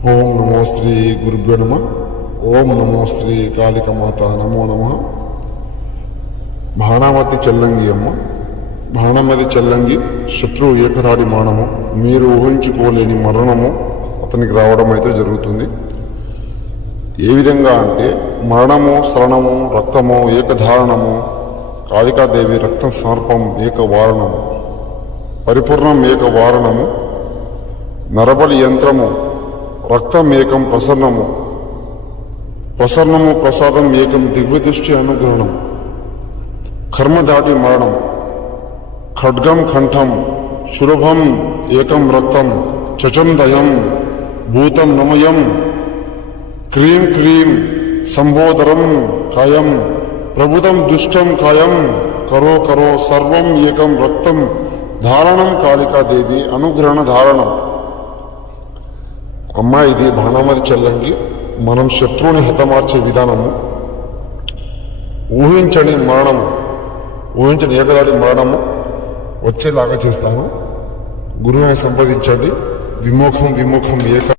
ఓం నమో శ్రీ గురుభ్యో నమ. ఓం నమో శ్రీ కాళికమాత నమో నమ. బాణామతి చెల్లంగి అమ్మ. బాణమతి చెల్లంగి శత్రువు ఏకదాడి మానము, మీరు ఊహించుకోలేని మరణము అతనికి రావడం అయితే జరుగుతుంది. ఏ విధంగా అంటే మరణము, శరణము, రక్తము, ఏకధారణము, కాళికాదేవి రక్తం సమర్పం ఏకవారణము, పరిపూర్ణం ఏకవారణము, నరబలి యంత్రము, రక్తం ఏకం ప్రసన్నము, ప్రసన్నము ప్రసాదం ఏకం దివ్యదృష్టి అనుగ్రహణం, కర్మదాటి మరణం, ఖడ్గం కంఠం, శురభం ఏకం రక్తం, చచందయం భూతం నమయం, క్రీం క్రీం సంబోధరం కాయం, ప్రభుతం దుష్టం కాయం, కరో కరో సర్వం ఏకం రక్తం ధారణం, కాళికాదేవి అనుగ్రహణ ధారణం. అమ్మ, ఇది బాణామతి చెల్లంగి. మనం శత్రువుని హతమార్చే విధానము, ఊహించని మరణము, ఊహించని ఏకదాడి మరణము వచ్చేలాగా చేస్తాను. గురువుని సంపాదించండి. విముఖం విముఖం ఏక